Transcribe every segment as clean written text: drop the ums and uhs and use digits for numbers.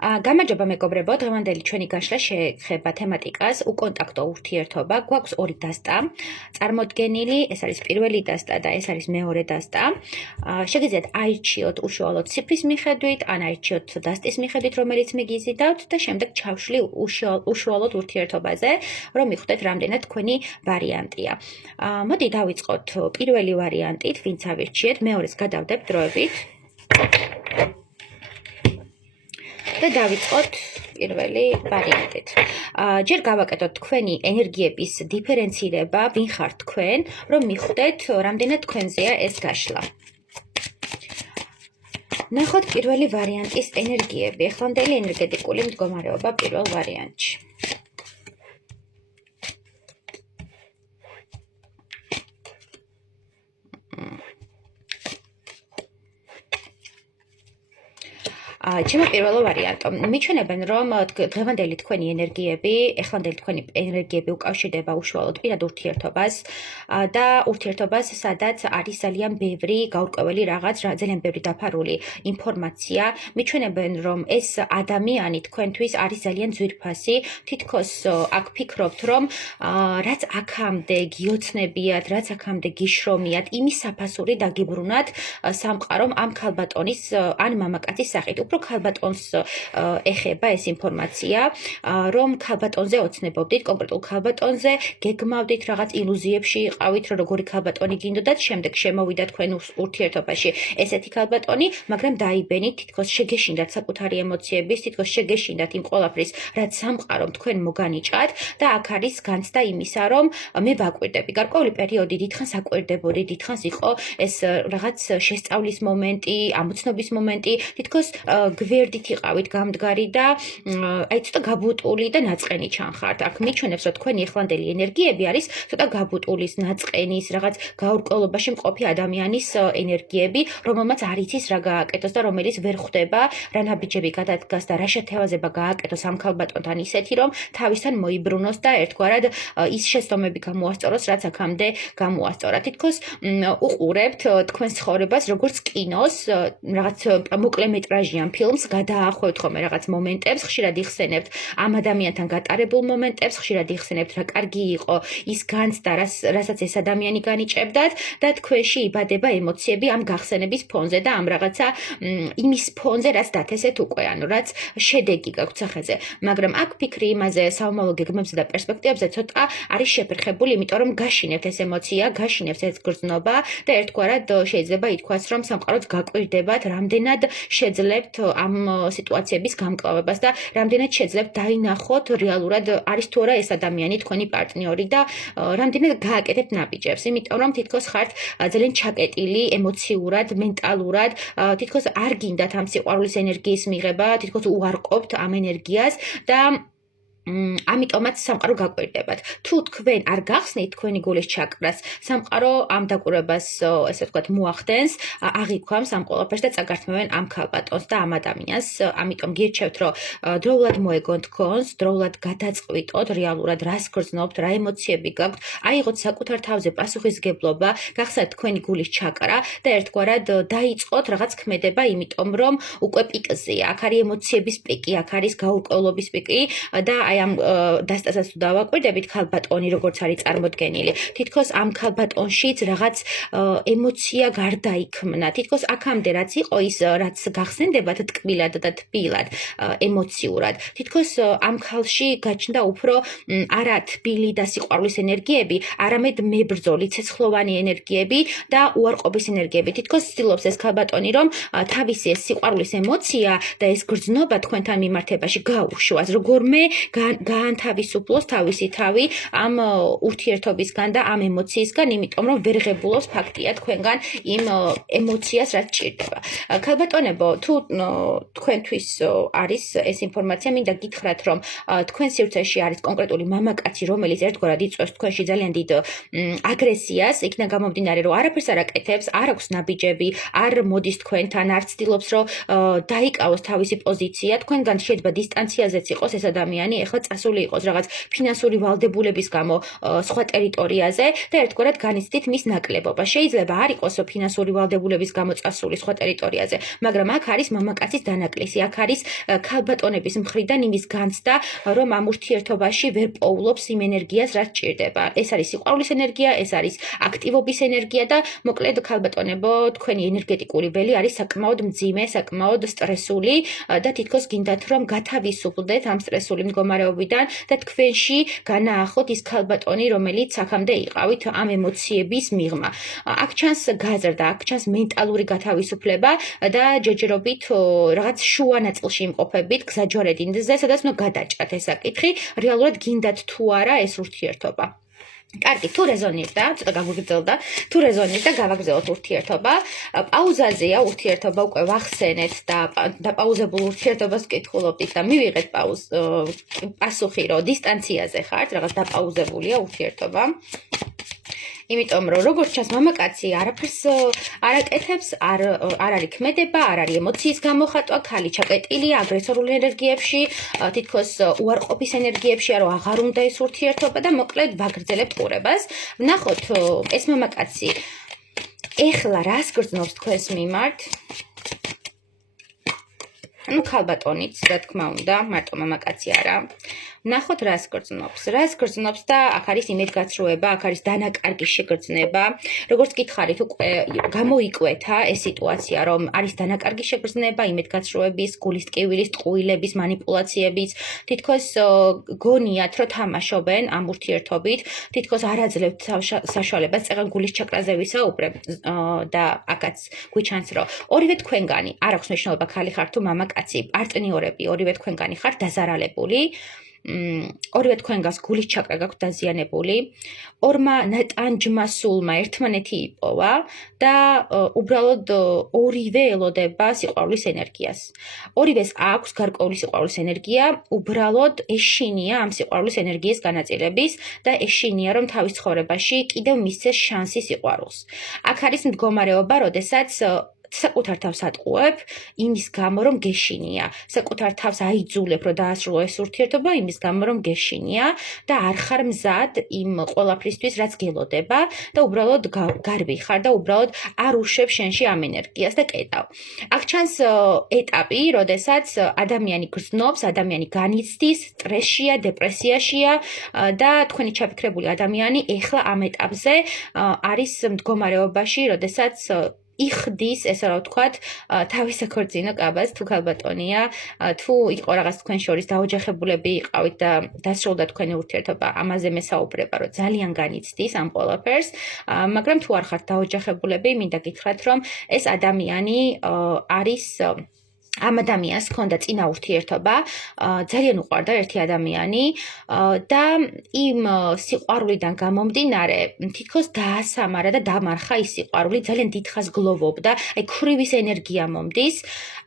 გამარჯობა მეგობრებო, დღევანდელი ჩვენი გაშლა შეეხება თემატიკას უკონტაქტო ურთიერთობა. გვაქვს ორი დასტა წარმოდგენილი, ეს არის პირველი დასტა და ეს არის მეორე დასტა. შეგიძლიათ აირჩიოთ უშუალოდ ციფრის მიხედვით, ან აირჩიოთ დასტის მიხედვით, რომელიც მიგიზიდავთ და შემდეგ ჩავშლი უშუალოდ ურთიერთობაზე, რომ მიხვდეთ რამდენად თქვენი ვარიანტია. მოდი დავიწყოთ პირველი ვარიანტით, ვინც ავირჩიეთ, მეორეს გადავდებ დროებით. და დავიწყოთ პირველი ვარიანტით. ჯერ გავაკეთოთ თქვენი ენერგიების დიფერენცირება, ვინ ხართ თქვენ, რომ მიხვდეთ რამდენად თქვენზეა ეს გაშლა. ნახოთ პირველი ვარიანტის ენერგიები, ახლანდელი ენერგეტიკული მდგომარეობა პირველ ვარიანტში. ჩემო პირველო ვარიანტო, მიჩვენებენ, რომ დღევანდელი თქვენი ენერგიები, ახლანდელი თქვენი ენერგიები უკავშირდება უშუალოდ პირად ურთიერთობას და ურთიერთობას, სადაც არის ძალიან ბევრი გაურკვეველი რაღაც, ძალიან ბევრი დაფარული ინფორმაცია. მიჩვენებენ, რომ ეს ადამიანი თქვენთვის არის ძალიან ძვირფასი, თითქოს აქ ფიქრობთ, რომ რაც აქამდე გიოცნებიათ, რაც აქამდე გიშრომიათ, იმის საფასური დაგიბრუნათ სამყარომ ამ ქალბატონის ან მამაკაცის სახით. უფრო ქალბატონს ეხება ეს ინფორმაცია, რომ ქალბატონზე ოცნებობდით, კონკრეტულ ქალბატონზე, გეგმავდით რაღაც ილუზიებში იყავით, რომ როგორი ქალბატონი გინდოდათ, შემდეგ შემოვიდა თქვენ ურთიერთობაში ესეთი ქალბატონი, მაგრამ დაიბენით, თითქოს შეგეშინდათ საკუთარი ემოციების, თითქოს შეგეშინდათ იმ ყველაფრის, რაც სამყარომ თქვენ მოგანიჭათ და აქ არის განცდა იმისა, რომ მე ვაკვირდები. გარკვეული პერიოდი დიდხანს აკვირდებოდი, დიდხანს იყო ეს რაღაც შესწავლის მომენტი, ამოცნობის მომენტი, თითქოს გვერდით იყავით გამდგარი და აი ცოტა გაბუტული და ნაწყენი ჩანხართ. აქ მიჩვენებს, რომ თქვენი ახლანდელი ენერგიები არის ცოტა გაბუტულის, ნაწყენის, რაღაც გაურკვევლობაში მყოფი ადამიანის ენერგიები, რომელმაც არ იცის რა გააკეთოს და რომელიც ვერ ხვდება რა ნაბიჯები გადადგას და რა შეთევაზება გააკეთოს ამ ქალბატონთან ისეთი, რომ თავისთან მოიბრუნოს და ერთგვარად ის შეცდომები გამოასწოროს, რაც აქამდე გამოასწორა. თითქოს უყურებთ თქვენს ცხოვრებას როგორც კინოს, რაღაც მოკლემეტრაჟიან ფილმს გადაახვევთ ხოლმე რაღაც მომენტებს, ხშირად იხსენებთ ამ ადამიანთან გატარებულ მომენტებს, ხშირად იხსენებთ რა კარგი იყო ის განცდა, რასაც ეს ადამიანი განიჭებდათ და თქვენში იბადება ემოციები ამ გახსენების ფონზე და ამ რაღაცა იმის ფონზე, რაც დათესეთ უკვე, ანუ რაც შედეგი გაქვთ სახეზე. მაგრამ აქ ფიქრი იმაზე, საომავლო გეგმებზე და პერსპექტივებზე ცოტა არის შეფერხებული, იმიტომ რომ გაშინებთ ეს ემოცია, გაშინებთ ეს გრძნობა და ერთგვარად შეიძლება ითქვას, რომ სამყაროც გაკვირდებათ, რამდენად შეძლებთ ამ სიტუაციების გამკლავებას და რამდენად შეძლებთ დაინახოთ რეალურად არის თუ არა ეს ადამიანი თქვენი პარტნიორი და რამდენად გააკეთებთ ნაბიჯებს, იმიტომ რომ თითქოს ხართ ძალიან ჩაკეტილი ემოციურად, მენტალურად, თითქოს არ გინდათ ამ სიყვარულის ენერგიის მიღება, თითქოს უარყოფთ ამ ენერგიას და ამიტომაც სამყარო გაკვირდებათ. თუ თქვენ არ გახსნით თქვენი გულის ჩაკრას, სამყარო ამ დაკვირვებას, ესე ვთქვათ, მოახდენს, აღიქვამს ამ ყველაფერს და წაგართმევენ ამ ქალბატონს და ამ ადამიანს. ამიტომ გირჩევთ, რომ დროულად მოეგონ თქვენს, დროულად გადაწყვიტოთ რეალურად რას გრძნობთ, რა ემოციები გაქვთ, აიღოთ საკუთარ თავზე პასუხისგებლობა, გახსნათ თქვენი გულის ჩაკრა და ერთგვარად დაიწყოთ რაღაც ქმედება, იმიტომ რომ უკვე პიკზეა. აქ არის ემოციების პიკი, აქ არის გაურკვევლობის პიკი და აი ამ დასტასაც თუ დავაკვირდებით ქალბატონი როგორც არის წარმოდგენილი. თითქოს ამ ქალბატონშიც რაღაც ემოცია გარდაიქმნა. თითქოს აქამდე რაც იყო ის რაც გახსენდებათ ტკბილად და თბილად ემოციურად. თითქოს ამ ქალში გაჩნდა უფრო არა თბილი და სიყვარულის ენერგიები, არამედ მებრძოლი, ცეცხლოვანი ენერგიები და უარყოფის ენერგიები. თითქოს ცდილობს ეს ქალბატონი, რომ თავისი ეს სიყვარულის ემოცია და ეს გრძნობა თქვენთან მიმართებაში გაუშვას, როგორმე გაანთავისუფლოს თავისი თავი ამ ურთიერთობისგან და ამ ემოციისგან, იმიტომ რომ ვერ ღებულობს ფაქტია თქვენგან იმ ემოციას, რაც ჭირდება. ქალბატონებო, თუ თქვენთვის არის ეს ინფორმაცია, მინდა გითხრათ, რომ თქვენ სივრცეში არის კონკრეტული მამაკაცი, რომელიც ერთგვარად იწვევს თქვენში ძალიან დიდ აგრესიას, იქიდან გამომდინარე, რომ არაფერს არ აკეთებს, არ აქვს ნაბიჯები, არ მოდის თქვენთან, არ ცდილობს, რომ დაიკავოს თავისი პოზიცია, თქვენგან შეიძლება დისტანციაზეც იყოს ეს ადამიანი, ეხლა წასული იყოს რაღაც ფინანსური ვალდებულების გამო სხვა ტერიტორიაზე და ერთგვარად განიცდით მის ნაკლებობა. შეიძლება არ იყოს ფინანსური ვალდებულების გამო წასული სხვა ტერიტორიაზე, მაგრამ აქ არის მამაკაცის დანაკლისი, აქ არის ქალბატონების მხრიდან იმის განცდა, რომ ამ ურთიერთობაში ვერ პოულობს იმ ენერგიას, რაც ჭირდება. ეს არის სიყვარულის ენერგია, ეს არის აქტივობის ენერგია და მოკლედ ქალბატონებო, თქვენი ენერგეტიკული ველი არის საკმაოდ მძიმე, საკმაოდ სტრესული და თითქოს გინდათ რომ გათავისუფლდეთ ამ სტრესული მდგომარეობიდან და თქვენში განაახოთ ის ქალბატონი, რომელიც აქამდე იყავით ამ ემოციების მიღმა. აქ ჩანს გაზრდა, აქ ჩანს მენტალური გათავისუფლება და ჯერჯერობით რაღაც შუა ნაწილში იმყოფებით გზაჯვარედინზე, სადაც უნდა გადაჭრათ ეს საკითხი, რეალურად გინდათ თუ არა ეს ურთიერთობა. კარგი, თუ რეზონირდა, ცოტა გაგვიგრძელდა, თუ რეზონირდა, გავაგრძელოთ ურთიერთობა. პაუზაზეა ურთიერთობა, უკვე ვახსენეთ და დაპაუზებულ ურთიერთობას ვკითხულობდით და მივიღეთ პასუხი, რომ დისტანციაზე ხართ, რაღაც დაპაუზებულია ურთიერთობა. იმიტომ რომ როგორც ჩანს მამაკაცი არაფერს არ აკეთებს, არ არის ქმედება, არ არის ემოციის გამოხატვა, ქალი ჩაკეტილია აგრესორულ ენერგიებში, თითქოს უარყოფის ენერგიებშია, რომ აღარ უნდა ეს ურთიერთობა და მოკლედ ვაგრძელებთ ყურებას. ვნახოთ ეს მამაკაცი ეხლა რას გრძნობს თქვენს მიმართ? ну ქალბატონიც, რა თქმა უნდა, მარტო მამაკაცი არა. ვნახოთ რას გრძნობს და აქ არის იმედგაცრუება, აქ არის დანაკარგი შეგრძნება. როგორც გითხარით, უკვე გამოიკვეთა ეს სიტუაცია, რომ არის დანაკარგი შეგრძნება, იმედგაცრუების, გულის ტკივილის, ტყუილების, მანიპულაციების, თითქოს გონიათ, რომ თამაშობენ ამ ურთიერთობით, თითქოს არ აძლევთ საშუალებას, წეგან გულის ჩაკრაზე ვისაუბრებ და აქაც გვიჩანს, რომ ორივე თქვენგანი, არ აქვს მნიშვნელობა ქალი ხარ თუ მამაკაცი, პარტნიორები, ორივე თქვენგანი ხართ დაზარალებული. ორივე თქვენგანს გულის ჩაკრა გაქვთ დაზიანებული, ორმა ნატანჯმა სულმა ერთმანეთი იპოვა და უბრალოდ ორივე ელოდება სიყვარულის ენერგიას. ორივეს აქვს გარკვეული სიყვარულის ენერგია, უბრალოდ ეშინია ამ სიყვარულის ენერგიის განაწილების და ეშინია რომ თავის ცხოვრებაში კიდევ მისცეს შანსი სიყვარულს. აქ არის მდგომარეობა, როდესაც საკუთარ თავს ატყუებ იმის გამო რომ გეშინია, საკუთარ თავს აიძულებ რომ დაასრულო ეს ურთიერთობა იმის გამო რომ გეშინია და არ ხარ მზად იმ ყველაფრისთვის რაც გელოდება და უბრალოდ გარბი ხარ და უბრალოდ არ უშვებ შენში ამ ენერგიას და კეტავ. აქ ჩანს ეტაპი, როდესაც ადამიანი გრძნობს, ადამიანი განიცდის, სტრესშია, დეპრესიაშია და თქვენი ჩაფიქრებული ადამიანი ეხლა ამ ეტაპზე არის მდგომარეობაში, როდესაც იხდის, ესე რა ვთქვათ, თავის საქორწინო კაბას, თუ ქალბატონია, თუ იყო რაღაც თქვენ შორის დაოჯახებულები იყავით და დასრულდა თქვენი ურთიერთობა, ამაზე მესაუბრება, რომ ძალიან განიცდის ამ ყველაფერს, მაგრამ თუ არ ხართ დაოჯახებულები, მინდა გითხრათ, რომ ეს ადამიანი არის ამ ადამიანს ჰქონდა წინა ურთიერთობა, ძალიან უყვარდა ერთი ადამიანი და იმ სიყვარულიდან გამომდინარე თითქოს დაასამარა და დამარხა ის სიყვარული, ძალიან დიდხანს გლოვობდა, აი ქვრივის ენერგია მომდის,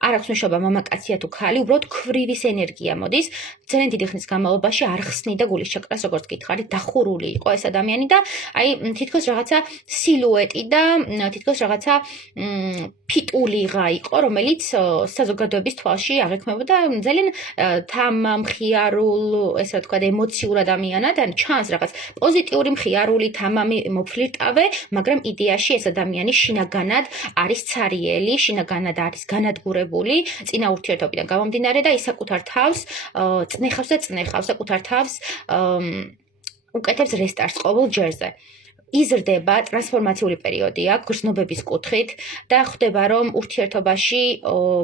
არ აქვს მნიშვნელობა მამაკაცია თუ ქალი, უბრალოდ ქვრივის ენერგია მოდის, ძალიან დიდი ხნის განმავლობაში არ ხსნიდა გულის ჩაკრას, როგორც გითხარით, დახურული იყო ეს ადამიანი და აი თითქოს რაღაცა სილუეტი და თითქოს რაღაცა ფიტულიღა იყო, რომელიც საზოგადოების თვალში აღექმებოდა ძალიან თამამხიარულ, ესე ვთქვათ, ემოციურ ადამიანად, ან ჩანს რაღაც პოზიტიური მხიარული თამამი მოფლირტავე, მაგრამ იდეაში ეს ადამიანი შინაგანად არის ცარიელი, შინაგანად არის განადგურებული წინა ურთიერთობიდან გამომდინარე და ის საკუთარ თავს წნეხავს და წნეხავს, საკუთარ თავს უკეთებს რესტარტს ყოველ ჯერზე. იზრდება ტრანსფორმაციული პერიოდი აქვს გრძნობების კუთხით და ხვდება რომ ურთიერთობაში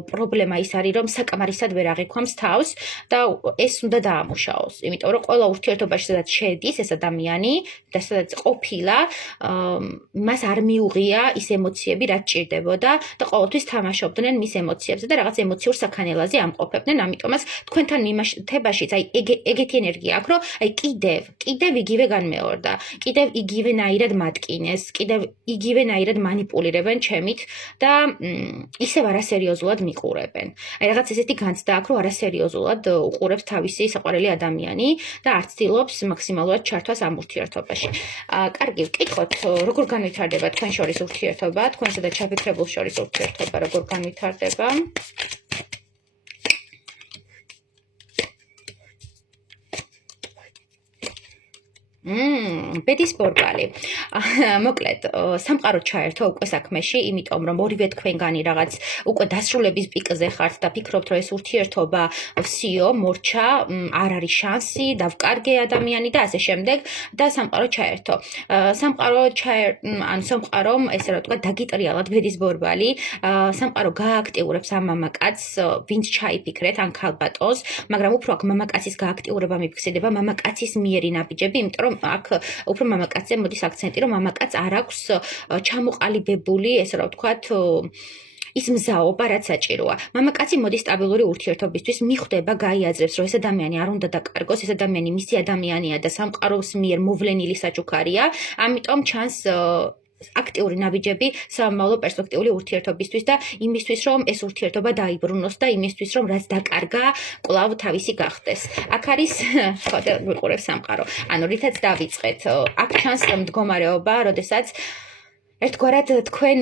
პრობლემა ის არის რომ საკამარისად ვერ აღიქვამს თავს და ეს უნდა დაამუშაოს, იმიტომ რომ ყველა ურთიერთობაში სადაც შედის ეს ადამიანი და სადაც ყოფილა მას არ მიუღია ის ემოციები რაც ჭირდებოდა და ყოველთვის თამაშობდნენ მის ემოციებზე და რაღაც ემოციურ საქანელაზე ამყოფებდნენ, ამიტომაც თქვენთან მიმართებაშიც აი ეგეთი ენერგია აქვს რომ აი კიდევ იგივე განმეორდა, კიდევ იგივენაირად მატკინეს, კიდევ იგივენაირად манипуლირებენ ჩემით და ისევ არასერიოზულად მიყურებენ. აი რაღაც ესეთი განცდა აქვს, რომ არასერიოზულად უყურებს თავისი საყვარელი ადამიანი და არ ცდილობს მაქსიმალურად ჩართვას ამ ურთიერთობაში. კარგი, ვკითხოთ, როგორ განვითარდება თქვენ შორის ურთიერთობა, თქვენსა და ჩაფიქრებულ შორის ურთიერთობა, როგორ განვითარდება? ბედის ბორბალი. მოკლედ, სამყარო ჩაერთო უკვე საქმეში, იმიტომ რომ ორივე თქვენგანი რაღაც უკვე დასრულების პიკზე ხართ და ფიქრობთ, რომ ეს ურთიერთობა ვსიო, მორჩა, არ არის შანსი, დავკარგე ადამიანი და ასე შემდეგ და სამყარო ჩაერთო. სამყარომ ესე რა ვთქვა, დაგიტრიალად ბედის ბორბალი, სამყარო გააქტიურებს ამ მამაკაცს, ვინც ჩაიფიქრეთ, ან ქალბატონს, მაგრამ უფრო აქ მამაკაცის გააქტიურება მიფიქრდება მამაკაცის მიერი ნაბიჯები, იმიტომ რომ აქ უფრო მამაკაცზე მოდის აქცენტი, რომ მამაკაც არ აქვს ჩამოყალიბებული, ესე რა ვთქვათ, ის მზაობა, რაც საჭიროა. მამაკაცი მოდის სტაბილური ურთიერთობისთვის, მიხვდება, გაიაზრებს, რომ ეს ადამიანი არ უნდა დაკარგოს, ეს ადამიანი მისი ადამიანია და სამყაროს მიერ მოვლენილი საჩუქარია, ამიტომ ჩანს აქტიური ნაბიჯები სამომავლო პერსპექტიული ურთიერთობისთვის და იმისთვის, რომ ეს ურთიერთობა დაიბრუნოს და იმისთვის, რომ რაც დაკარგა, კვლავ თავისი გახდეს. აქ არის ხოდა ვიყურებ სამყარო. ანუ რითაც დავიწყეთ, აქ ჩანს მდგომარეობა, როდესაც ერთგვარად თქვენ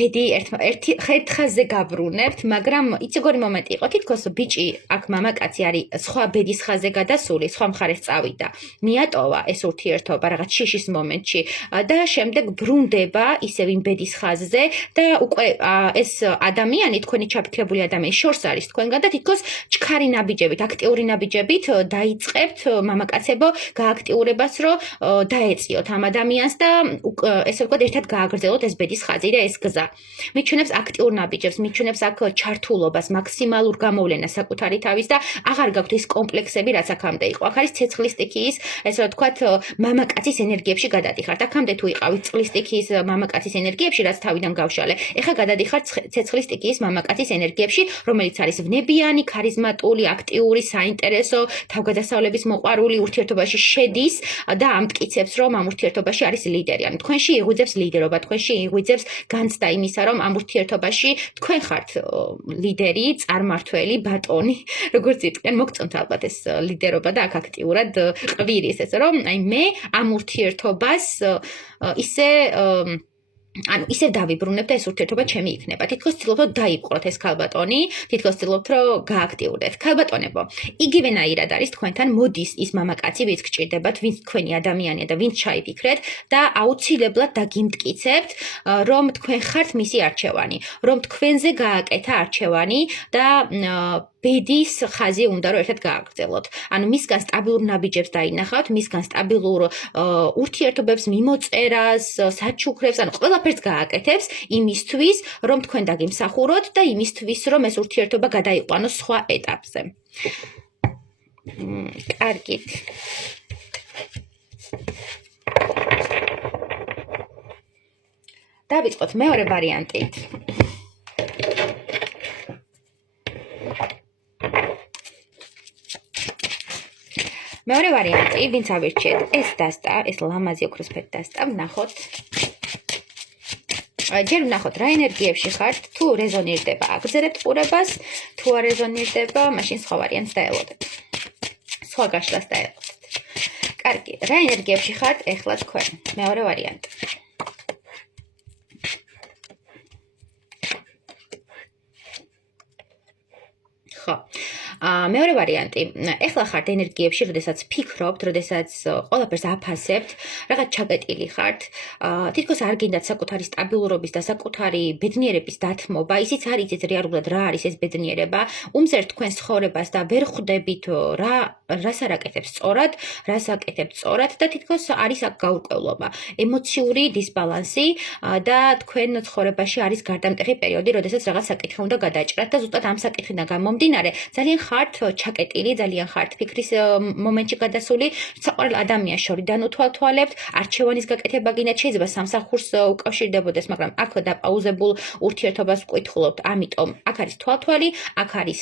ბედი ერთ ხაზზე გაბრუნებთ, მაგრამ იცი როგორი მომენტი იყო, თითქოს ბიჭი აქ მამაკაცი არის სხვა ბედის ხაზზე გადასული, სხვა მხარეს წავიდა. მიატოვა ეს ურთიერთობა რაღაც შიშის მომენტში და შემდეგ ბრუნდება ისევ იმ ბედის ხაზზე და უკვე ეს ადამიანი, თქვენი ჩაფიქრებული ადამიანი შორს არის თქვენგან და თითქოს ჩქარი ნაბიჯებით, აქტიური ნაბიჯებით დაიწყებთ მამაკაცებო გააქტიურებას, რომ დაეწიოთ ამ ადამიანს და ესე ვთქვათ, ერთად გააგრძელოთ ეს ბედის ხაზი და ეს გზა. მიჩვენებს აქტიურ ნაბიჯებს, მიჩვენებს აქ ჩართულობას, მაქსიმალურ გამოვლენას საკუთარი თავის და აღარ გაქვთ ეს კომპლექსები, რაც აქამდე იყო. აქ არის ცეცხლის სტიქიის, ესე ვთქვათ, მამაკაცის ენერგიებში გადადიხართ. აქამდე თუ იყავით წყლის სტიქიის მამაკაცის ენერგიებში, რაც თავიდან გავშალე, ეხლა გადადიხართ ცეცხლის სტიქიის მამაკაცის ენერგიებში, რომელიც არის ვნებიანი, ქარიზმატული, აქტიური, საინტერესო, თავგადასავლების მოყვარული, ურთიერთობაში შედის და ამტკიცებს, რომ ამ ურთიერთობაში არის ლიდერი. ანუ თქვენში იღვიძებს ლიდერობა, თქვენში იღვიძებს განცდა იმისა, რომ ამ ურთიერთობაში თქვენ ხართ ლიდერი, წარმართველი, ბატონი, როგორც იტყვიან, მოგწონთ ალბათ ეს ლიდერობა და აქ აქტიურად ყვირის, ესე რომ აი მე ამ ურთიერთობას ისევ დავიბრუნებ და ეს ურთიერთობა ჩემი იქნება. თითქოს ცდილობთ, რომ დაიპყროთ ეს ქალბატონი, თითქოს ცდილობთ, რომ გააქტიურდეთ. ქალბატონებო, იგივენაირად არის თქვენთან მოდის ის მამაკაცი, ვინც გჭირდებათ, ვინც თქვენი ადამიანია და ვინც ჩაიფიქრეთ და აუცილებლად დაგიმტკიცებთ, რომ თქვენ ხართ მისი არჩევანი, რომ თქვენზე გააკეთა არჩევანი და ბედის ხაზი უნდა რომ ერთად გააგრძელოთ. ანუ მისგან სტაბილურ ნაბიჯებს დაინახავთ, მისგან სტაბილურ ურთიერთობებს, მიმოწერას, საჩუქრებს, ანუ ყველაფერს გააკეთებს იმისთვის, რომ თქვენ დაგიმსახუროთ და იმისთვის, რომ ეს ურთიერთობა გადაიყვანოს სხვა ეტაპზე. კარგით. დავიწყოთ მეორე ვარიანტით. მეორე ვარიანტი, ვინც ავირჩიეთ, ეს დასტა, ეს ლამაზი ოქროსფერი დასტა, ვნახოთ. ჯერ ვნახოთ რა ენერგიებში ხართ, თუ რეზონირდება, აგრძელებთ ყურებას, თუ არ რეზონირდება, მაშინ სხვა ვარიანტს დაელოდეთ. სხვა გაშლას დაელოდეთ. კარგი, რა ენერგიებში ხართ ეხლა თქვენ? მეორე ვარიანტი. ხო. მეორე ვარიანტი, ეხლა ხართ ენერგიებში, როდესაც ფიქრობთ, როდესაც ყველაფერს აფასებთ, რაღაც ჩაკეტილი ხართ, თითქოს არ გინდათ საკუთარი სტაბილურობის და საკუთარი ბედნიერების დათმობა, ისიც არ იცით რეალურად რა არის ეს ბედნიერება, უმზერთ თქვენს ცხოვრებას და ვერ ხვდებით რას არაკეთებს სწორად, რას აკეთებთ სწორად და თითქოს არის აქ გაურკვევლობა, ემოციური დისბალანსი და თქვენ ცხოვრებაში არის გარდამტეხი პერიოდი, როდესაც რაღაც საკითხი უნდა გადაჭრათ და ზუსტად ამ საკითხიდან გამომდინარე, ძალიან ხართ ჩაკეტილი, ძალიან ხართ ფიქრის მომენტში გადასული, საყვარელ ადამიანს შორიდან უთვალთვალებთ, არჩევანის გაკეთება გინდათ, შეიძლება სამსახურს უკავშირდებოდეს, მაგრამ აქ დაპაუზებულ ურთიერთობას ვკითხულობთ, ამიტომ აქ არის თვალთვალი, აქ არის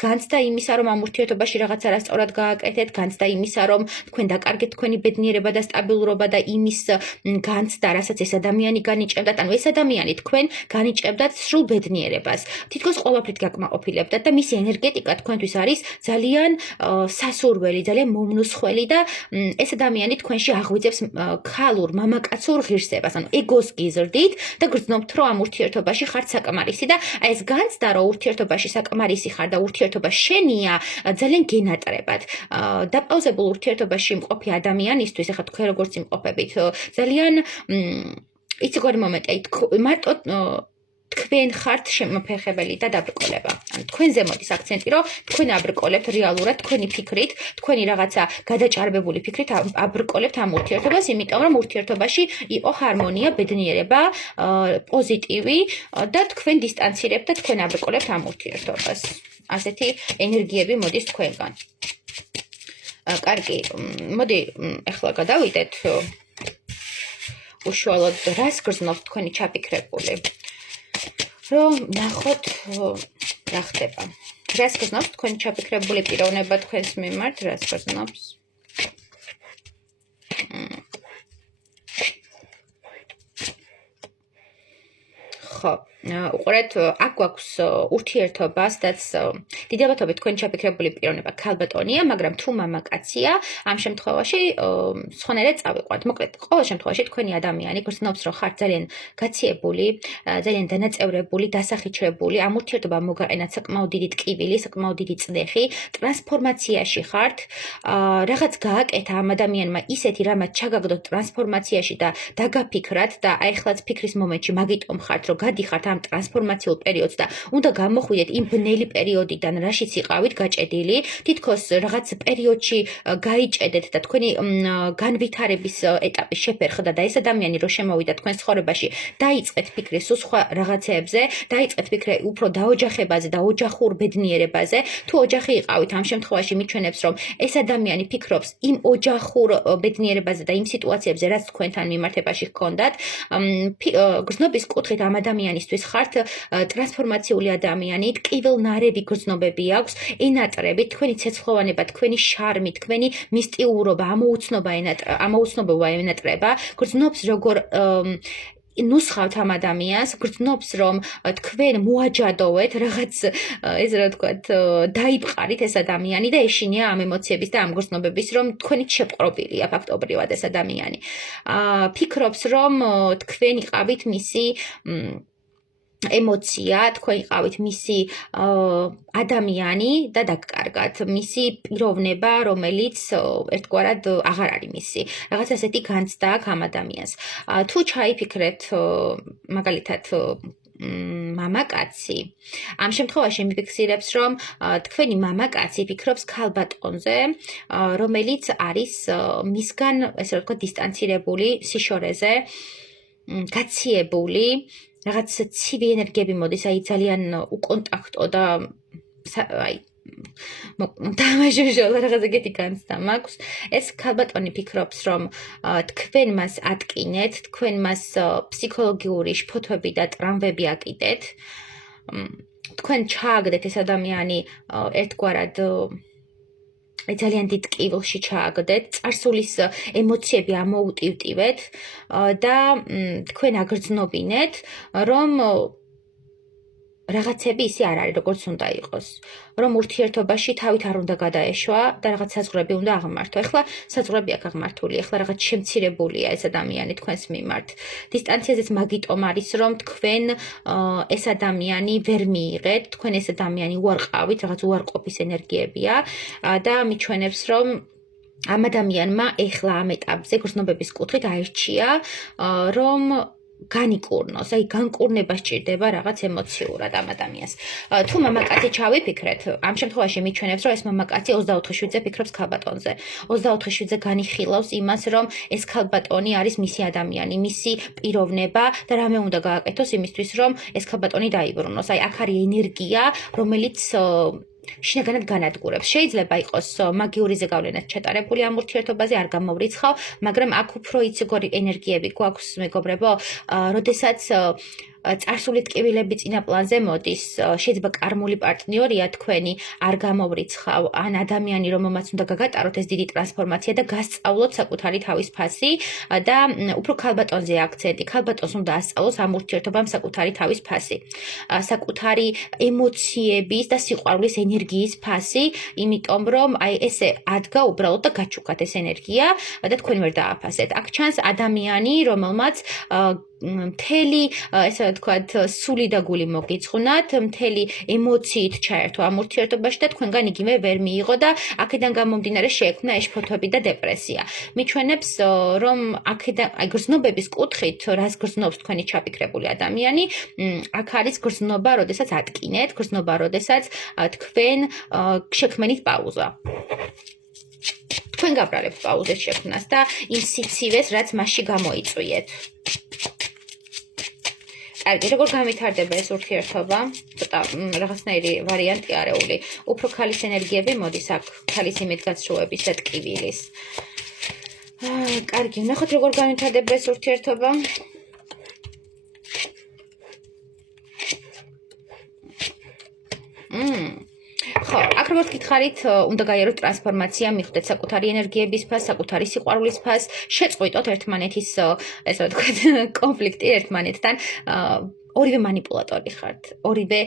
განცდა იმისა, რომ ამ ურთიერთობაში რაღაც არასწორად გააკეთეთ, განცდა იმისა, რომ თქვენ დაკარგეთ თქვენი ბედნიერება და სტაბილურობა და იმის განცდა, რასაც ეს ადამიანი განიჭებდათ, ანუ ეს ადამიანი თქვენ განიჭებდათ სრულ ბედნიერებას. თითქოს ყველაფრით გაკმაყოფილებდათ და მისი ენერგეტიკა თქვენ თქვენთვის არის ძალიან სასურველი, ძალიან მომნუსხველი და ეს ადამიანი თქვენში აღვიძებს ქალურ, მამაკაცურ ღირსებას, ანუ ეგოს გიზრდით და გრძნობთ, რომ ამ ურთიერთობაში ხართ საკმარისი და აი ეს განცდა, რომ ურთიერთობაში საკმარისი ხარ და ურთიერთობა შენია, ძალიან გენატრებად. დაპაუზებულ ურთიერთობაში მყოფი ადამიანისთვის, ახლა თქვენ როგორც იმყოფებით, ძალიან იცი როგორი მომენტია, მარტო თქვენ ხართ შემოფეხებელი და დაბრკოლება. ანუ თქვენზე მოდის აქცენტი, რომ თქვენ აბრკოლებთ რეალურად თქვენი ფიქრით, თქვენი რაღაცა გადაჭარბებული ფიქრით აბრკოლებთ ამ ურთიერთობას, იმიტომ რომ ურთიერთობაში იყო ჰარმონია, ბედნიერება, პოზიტივი და თქვენ დისტანცირებთ და თქვენ აბრკოლებთ ამ ურთიერთობას. ასეთი ენერგიები მოდის თქვენგან. კარგი, მოდი ახლა გადავიდეთ უშუალოდ რას გრძნობთ თქვენი ჩაფიქრებული. რომ ნახოთ რა ხდება. რას გრძნობს თქვენი ჩაფიქრებული პიროვნება თქვენს მიმართ, რას გრძნობს? ხო, უყურეთ, აქ გვაქვს ურთიერთობა, სადაც დიდი ალბათობით თქვენი ჩაფიქრებული პიროვნება ქალბატონია, მაგრამ თუ მამაკაცია, ამ შემთხვევაში სხვანაირად წავიყვანთ. მოკლედ, ყოველ შემთხვევაში თქვენი ადამიანი გრძნობს, რომ ხართ ძალიან გაციებული, ძალიან დანაწევრებული, დასახიჩრებული, ამ ურთიერთობამ მოგაყენათ საკმაოდ დიდი ტკივილი, საკმაოდ დიდი წნეხი, ტრანსფორმაციაში ხართ, რაღაც გააკეთა ამ ადამიანმა ისეთი რამაც ჩაგაგდოთ ტრანსფორმაციაში და დაგაფიქრათ და აი ხლაც ფიქრის მომენტში მაგიტომ ხართ, რომ გადიხართ ამ ტრანსფორმაციულ პერიოდს და უნდა გამოხვიდეთ იმ ბნელი პერიოდიდან, რაშიც იყავით გაჭედილი, თითქოს რაღაც პერიოდში გაიჭედეთ და თქვენი განვითარების ეტაპი შეფერხდა და ეს ადამიანი რო შემოვიდა თქვენ ცხოვრებაში, დაიწყეთ ფიქრი სულ სხვა რაღაცეებზე, დაიწყეთ ფიქრი უფრო დაოჯახებაზე და ოჯახურ ბედნიერებაზე. თუ ოჯახი იყავით, ამ შემთხვევაში მიჩვენებს, რომ ეს ადამიანი ფიქრობს იმ ოჯახურ ბედნიერებაზე და იმ სიტუაციებზე, რაც თქვენთან მიმართებაში ჰქონდათ. გრძნობის კუთხით ამ ადამიანისთვის ხართ ტრანსფორმაციული ადამიანი, ტკივილნარევი გრძნობები აქვს, ენატრებით, თქვენი ცეცხლოვანება, თქვენი შარმი, თქვენი მისტიურობა, ამოუცნობობა ენატრება, გრძნობს როგორ ნუსხავთ ამ ადამიანს, გრძნობს რომ თქვენ მოაჯადოვეთ რაღაც ეს რა ვთქვათ, დაიპყარით ეს ადამიანი და ეშინია ამ ემოციების და ამ გრძნობების, რომ თქვენი შეპყრობილია ფაქტობრივად ეს ადამიანი. ფიქრობს რომ თქვენ იყავით მისი ემოცია, თქვენ იყავით მისი ადამიანი და დაგკარგათ მისი პიროვნება, რომელიც ერთგვარად აღარ არის მისი. რაღაც ასეთი განცდა აქვს ამ ადამიანს. თუ ჩაიფიქრეთ მაგალითად მამაკაცი, ამ შემთხვევაში მიფიქსირებს, რომ თქვენი მამაკაცი ფიქრობს ქალბატონზე, რომელიც არის მისგან, ესე რომ ვთქვათ, დისტანცირებული სიშორეზე, გაციებული, რაღაც ცივი ენერგიები მოდის, აი ძალიან უკონტაქტო და აი დამაჟოჟოლა რაღაც ეგეთი განცდა მაქვს. ეს ქალბატონი ფიქრობს, რომ თქვენ მას ატკინეთ, თქვენ მას ფსიქოლოგიური შფოთვები და ტრამვები აკიდეთ. თქვენ ჩააგდეთ ეს ადამიანი ერთგვარად ძალიან დიდ ტკივილში ჩააგდეთ, წარსულის ემოციები ამოუტივტივეთ და თქვენ აგრძნობინეთ, რომ რაღაცები ისე არ არის, როგორც უნდა იყოს. რომ ურთიერთობაში თავით არ უნდა გადაეშვა და რაღაც საზღვრები უნდა აღმართო. ეხლა საზღვრები აქ აღმართული, ეხლა რაღაც შემცირებულია ეს ადამიანი თქვენს მიმართ. დისტანციაზეც მაგიტომ არის, რომ თქვენ ეს ადამიანი ვერ მიიღეთ, თქვენ ეს ადამიანი უარყავით, რაღაც უარყოფის ენერგიებია და მიჩვენებს, რომ ამ ადამიანმა ეხლა ამ ეტაპზე გრძნობების კუთხით აირჩია, რომ განიკურნოს, აი განკურნება სჭირდება რაღაც ემოციურად ამ ადამიანს. თუ მამაკაცი ჩავიფიქრეთ, ამ შემთხვევაში მიჩვენებს, რომ ეს მამაკაცი 24/7-ზე ფიქრობს ქალბატონზე. 24/7-ზე განიხილავს იმას, რომ ეს ქალბატონი არის მისი ადამიანი, მისი პიროვნება და რამე უნდა გააკეთოს იმისთვის, რომ ეს ქალბატონი დაიბრუნოს. აი აქ არის ენერგია, რომელიც შინაგანად განადგურებს. შეიძლება იყოს მაგიური ზეგავლენაც ჩატარებული ამ ურთიერთობაზე, არ გამოვრიცხავ, მაგრამ აქ უფრო იცი როგორი ენერგიები გვაქვს, მეგობრებო, როდესაც წარსული ტკივილები წინა პლანზე მოდის, შეიძლება კარმული პარტნიორია თქვენი, არ გამოვრიცხავ, ან ადამიანი, რომელმაც უნდა გაგატაროთ ეს დიდი ტრანსფორმაცია და გასწავლოთ საკუთარი თავის ფასი და უფრო ქალბატონზე აქცენტი. ქალბატონს უნდა ასწავლოს ამ ურთიერთობამ საკუთარი თავის ფასი. საკუთარი ემოციების და სიყვარულის ენერგიის ფასი, იმიტომ რომ აი ესე ადგა უბრალოდ და გაჩუქათ ეს ენერგია და თქვენ ვერ დააფასეთ. აქ ჩანს ადამიანი, რომელმაც მთელი, ესე ვთქვათ, სული და გული მოგიწყვნათ, მთელი ემოციით ჩაერთო ამ ურთიერთობაში და თქვენგან იგივე ვერ მიიღო და აქედან გამომდინარე შეექმნა ეშფოთები და დეპრესია. მიჩვენებს, რომ აქედან აი გრძნობების კუთხით, რას გრძნობს თქვენი ჩაფიქრებული ადამიანი, აქ არის გრძნობა, როდესაც ატკინეთ, გრძნობა, როდესაც თქვენ შექმენით პაუზა. თქვენ გაბრალებთ პაუზის შექმნას და იმ სიცივეს, რაც მასში გამოიწვიეთ. კარგი, როგორ განვითარდება ეს ურთიერთობა? ცოტა რაღაცნაირი ვარიანტი არეული. უფრო ქალის ენერგიები მოდის აქ, ქალის იმედგაცრუების და ტკივილის. კარგი, ნახოთ როგორ განვითარდება ეს ურთიერთობა. ხო, აქ როგორც გითხარით, უნდა გაიაროთ ტრანსფორმაცია, მიხვდეთ საკუთარი ენერგიების ფასს, საკუთარი სიყვარულის ფასს, შეწყვიტოთ ერთმანეთის, ესე ვთქვათ, კონფლიქტი ერთმანეთთან. ორივე манипуляტორი ხართ, ორივე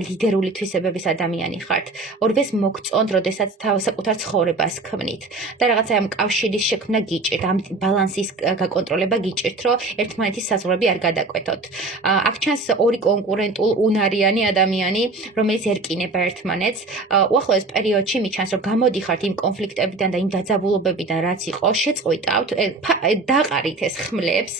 ლიდერული თვისებების ადამიანი ხართ, ორივეს მოგწონთ, როდესაც საკუთარ ცხოვრებას ქმნით და რაღაცა ამ კავშირის შექმნა გიჭირთ, ამ ბალანსის გაკონტროლება გიჭირთ, რომ ერთმანეთის საზღვრები არ გადაკვეთოთ. აქ ჩანს ორი კონკურენტულ უნარიანი ადამიანი, რომელიც ერკინება ერთმანეთს. უახლოეს პერიოდში მიჩანს, რომ გამოდიხართ იმ კონფლიქტებიდან და იმ დაძაბულობებიდან, რაც იყო, შეწყვიტავთ, დაყარით ეს ხმლებს,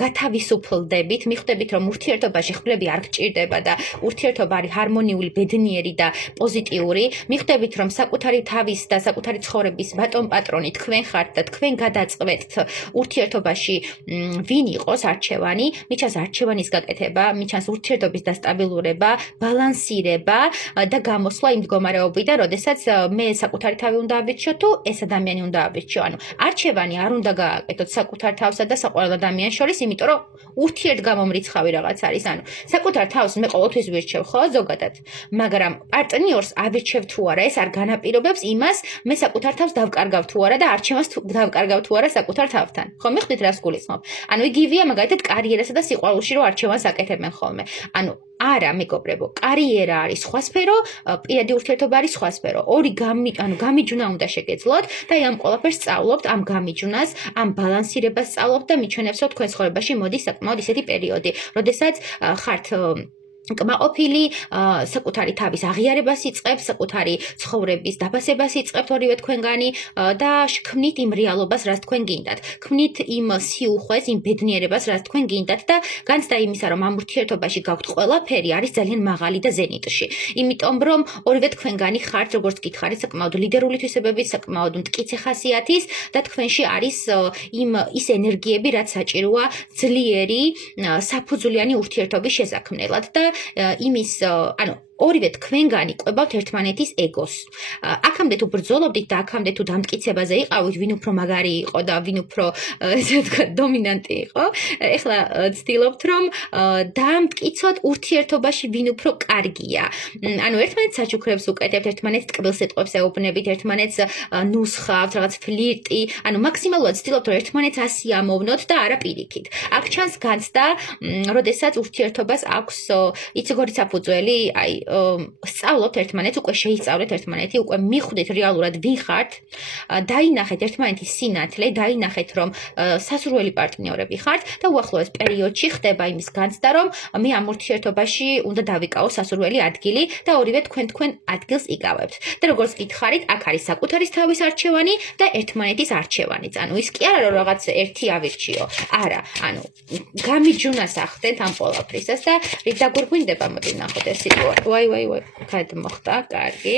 გათავისუფლდებით, მიხვდებით, რომ ურთიერთობაში ხმლები არ გჭირდება და ურთიერთობა არის ჰარმონიული, ბედნიერი და პოზიტიური. მიხვდებით, რომ საკუთარი თავის და საკუთარი ცხოვრების ბატონ პატრონი თქვენ ხართ და თქვენ გადაწყობთ ურთიერთობაში ვინ იყოს არჩევანი, მიჩანს არჩევანის გაკეთება, მიჩანს ურთიერთობის დასტაბილურება, ბალანსირება და გამოსვლა იმ მდგომარეობიდან, როდესაც მე საკუთარი თავი უნდა ავირჩიო თუ ეს ადამიანი უნდა ავირჩიო. ანუ არჩევანი არ უნდა გააკეთოთ საკუთარ თავსა და საყვარელ ადამიანს შორის, იმიტომ რომ ურთიერთგამომრიცხავი რაღაც არის. ანუ საკუთარ თავს მე ყოველთვის ვირჩევ, ხო, ზოგადად, მაგრამ პარტნიორს ავირჩევ თუ არა, ეს არ განაპირობებს იმას, მე საკუთარ თავს დავკარგავ თუ არა და არჩევანს დავკარგავ თუ არა საკუთარ თავთან. ხო, მიხვდით რას გულისხმობ? ანუ იგივეა მაგალითად კარიერასა და სიყვარულში, რომ არჩევანს აკეთებენ ხოლმე. ანუ არა, მეგობრებო, კარიერა არის სხვა სფერო, პირადი ურთიერთობა არის სხვა სფერო. ორი გამიჯვნა უნდა შეგეძლოთ და აი ამ ყველაფერს სწავლობთ, ამ გამიჯვნას, ამ ბალანსირებას სწავლობთ და მიჩვენებს, რომ თქვენ ცხოვრებაში მოდის საკმაოდ ისეთი პერიოდი, როდესაც ხართ კმაყოფილი, საკუთარი თავის აღიარებას იწყებს, საკუთარი ცხოვრების დაფასებას იწყებთ ორივე თქვენგანი და ქმნით იმ რეალობას, რაც თქვენ გინდათ. ქმნით იმ სიუხვეს, იმ ბედნიერებას, რაც თქვენ გინდათ და განცდა იმისა, რომ ამ ურთიერთობაში გაქვთ ყველაფერი არის ძალიან მაღალი და ზენიტში. იმიტომ რომ ორივე თქვენგანი ხართ, როგორც გითხარით, საკმაოდ ლიდერული თვისებების, საკმაოდ მტკიცე ხასიათის და თქვენში არის ის ენერგიები, რაც საჭიროა ძლიერი, საფუძვლიანი ურთიერთობის შესაქმნელად და იმის, ანუ ორივე თქვენგანი ყვებავთ ერთმანეთის ეგოს. აქამდე თუ ბრძოლობდით და აქამდე თუ დამტკიცებაზე იყავით, ვინ უფრო მაგარი იყო და ვინ უფრო, ესე ვთქვათ, დომინანტი იყო, ეხლა ცდილობთ, რომ დამტკიცოთ ურთიერთობაში ვინ უფრო კარგია. ანუ ერთმანეთს საჩუქრებს უკეთებთ, ერთმანეთს ტკბილ სიტყვებს ეუბნებით, ერთმანეთს ნუსხავთ, რაღაც ფლირტი, ანუ მაქსიმალურად ცდილობთ, რომ ერთმანეთს ასიამოვნოთ და არა პირიქით. აქ ჩანს განცდა, როდესაც ურთიერთობას აქვს იცი როგორი საფუძველი, აი სწავლობთ ერთმანეთს, უკვე შეისწავლეთ ერთმანეთი, უკვე მიხვდეთ რეალურად ვინ ხართ, დაინახეთ ერთმანეთის სინათლე, დაინახეთ, რომ სასურველი პარტნიორები ხართ და უახლოეს პერიოდში ხდება იმის განცდა, რომ მე ამ ურთიერთობაში უნდა დავიკავო სასურველი ადგილი და ორივე თქვენ ადგილს იკავებთ. და როგორც გითხარით, აქ არის საკუთარის თავის არჩევანი და ერთმანეთის არჩევანიც. ანუ ის კი არა, რომ რაღაც ერთი ავირჩიო. არა, ანუ გამიჯვნას ახდენთ ამ ყველაფრისას და რით დაგვირგვინდება, მოდი ნახოთ ეს სიტუაცია. ვაი, გადმოხდა, კარგი.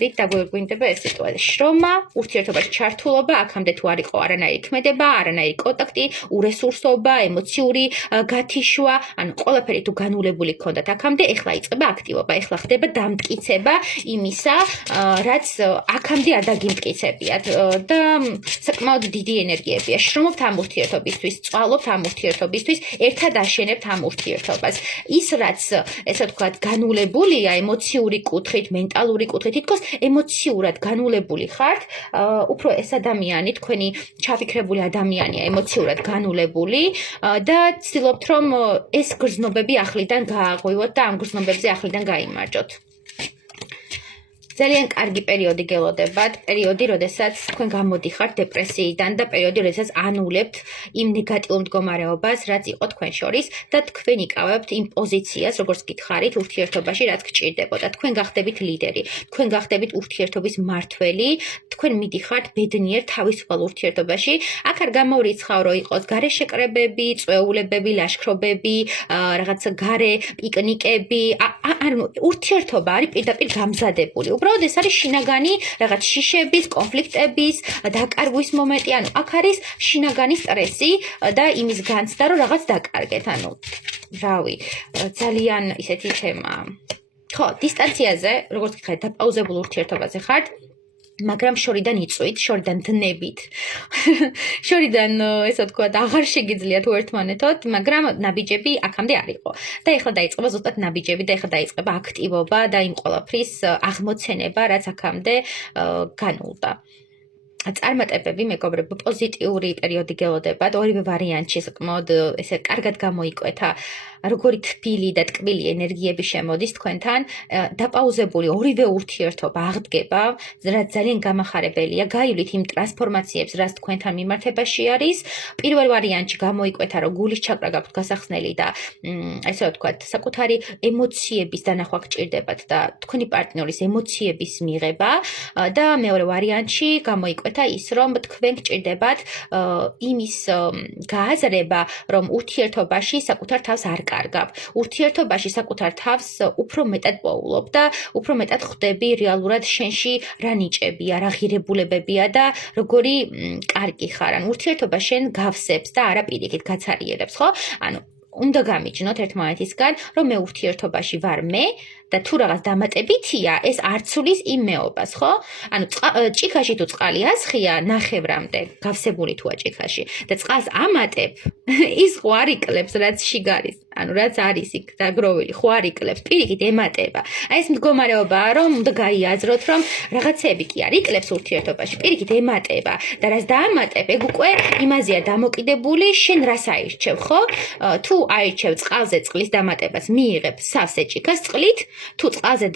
რით დაგვეგვინდება ეს სიტუაცია? შრომა, ურთიერთობაში ჩართულობა, აქამდე თუ არ იყო არანაირი ქმედება, არანაირი კონტაქტი, ურესურსობა, ემოციური გათიშვა, ანუ ყველაფერი თუ განულებული გქონდათ აქამდე, ეხლა იწყება აქტივობა, ეხლა ხდება დამტკიცება იმისა, რაც აქამდე არ დაგიმტკიცებიათ და საკმაოდ დიდი ენერგიებია. შრომობთ ამ ურთიერთობისთვის, წვალობთ ამ ურთიერთობისთვის, ერთად აშენებთ ამ ურთიერთობას. ის რაც ესე ვთქვათ, განულებულია ემოციური კუთხით, მენტალური კუთხით, თითქოს ემოციურად განულებული ხართ, უფრო ეს ადამიანი, თქვენი ჩაფიქრებული ადამიანია ემოციურად განულებული და ცდილობთ რომ ეს გრძნობები ახლიდან გააღვივოთ და ამ გრძნობებზე ახლიდან გაიმარჯოთ. ძალიან კარგი პერიოდი გელოდებათ, პერიოდი, როდესაც თქვენ გამოდიხართ დეპრესიიდან და პერიოდი, როდესაც ანულებთ იმ ნეგატიურ მდგომარეობას, რაც იყო თქვენ შორის და თქვენ იკავებთ იმ პოზიციას, როგორც გითხარით, ურთიერთობაში, რაც გჭირდებოდა. თქვენ გახდებით ლიდერი, თქვენ გახდებით ურთიერთობის მმართველი, თქვენ მიდიხართ ბედნიერ თავისუფალ ურთიერთობაში. აქ არ გამორიცხავ, რომ იყოს გარე შეკრებები, წვეულებები, ლაშქრობები, რაღაც გარე პიკნიკები, ანუ ურთიერთობა არის პირდაპირ გამზადებული. უბრალოდ ეს არის შინაგანი რაღაც შიშების, კონფლიქტების, დაკარგვის მომენტი, ანუ აქ არის შინაგანი სტრესი და იმის განცდა, რომ რაღაც დაკარგეთ, ანუ რავი, ძალიან ისეთი თემა. ხო, დისტანციაზე, როგორც გითხარით, დაპაუზებულ ურთიერთობაზე ხართ, მაგრამ შორიდან იწვით, შორიდან დნებით. შორიდან, ესე ვთქვათ, აღარ შეგიძლიათ უერთმანეთოთ, მაგრამ ნაბიჯები აქამდე არ იყო. და ეხლა დაიწყება ზუსტად ნაბიჯები და ეხლა დაიწყება აქტივობა და იმ ყველაფრის აღმოცენება, რაც აქამდე განულდა. წარმატებები, მეგობრებო, პოზიტიური პერიოდი გელოდებათ, ორივე ვარიანტში საკმაოდ ესე კარგად გამოიკვეთა. როგორი თბილი და ტკბილი ენერგიები შემოდის თქვენთან, დაპაუზებული ორივე ურთიერთობა აღდგება, რაც ძალიან გამახარებელია, გაივლით იმ ტრანსფორმაციებს, რაც თქვენთან მიმართებაში არის. პირველ ვარიანტში გამოიკვეთა, რომ გულის ჩაკრა გაქვთ გასახსნელი და ესე ვთქვათ, საკუთარი ემოციების დანახვა გჭირდებათ და თქვენი პარტნიორის ემოციების მიღება და მეორე ვარიანტში გამოიკვეთა ის, რომ თქვენ გჭირდებათ იმის გააზრება, რომ ურთიერთობაში საკუთარ თავს არ კარგავ. ურთიერთობაში საკუთარ თავს უფრო მეტად პოულობ და უფრო მეტად ხვდები რეალურად შენში რა ნიჭებია, რა ღირებულებებია და როგორი კარგი ხარ. ანუ ურთიერთობა შენ გავსებს და არა პირიქით გაცარიელებს, ხო? ანუ უნდა გამიჯნოთ ერთმანეთისგან, რომ მე ურთიერთობაში ვარ მე და თუ რაღაც დამატებითია, ეს არ ცulis იმ მეობას, ხო? ანუ ჭიქაში თუ წყალი ასხია ნახევრამდე, გავსებული თუა ჭიქაში და წყალს ამატებ, ის ხო არ იკლებს, რაც შიგ არის. ანუ რაც არის იქ დაგროვილი, ხო არ იკლებს, პირიქით ემატება. აი ეს მდგომარეობაა, რომ უნდა გაიაზროთ, რომ რაღაცები კი არ იკლებს ურთიერთობაში, პირიქით ემატება და რაც დაამატებ, ეგ უკვე იმაზეა დამოკიდებული, შენ რას აირჩევ, ხო? თუ აირჩევ წყალზე წყლის დამატებას, მიიღებ სავსე ჭიქას წყლით, თუ წყალზე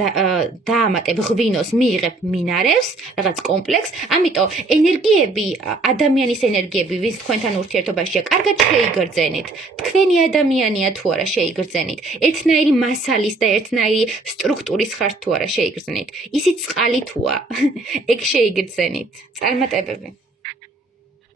დაამატებ ღვინოს, მიიღებ მინარევს, რაღაც კომპლექს, ამიტომ ენერგიები, ადამიანის ენერგიები, ვის თქვენთან ურთიერთობაშია, კარგად შეიგრძენით. თქვენი ადამიანია თუ არა შეიგრძენით. ერთნაირი მასალის და ერთნაირი სტრუქტურის ხართ თუ არა შეიგრძენით. ისიც წყალი თუა, ეგ შეიგრძენით. წარმატებები.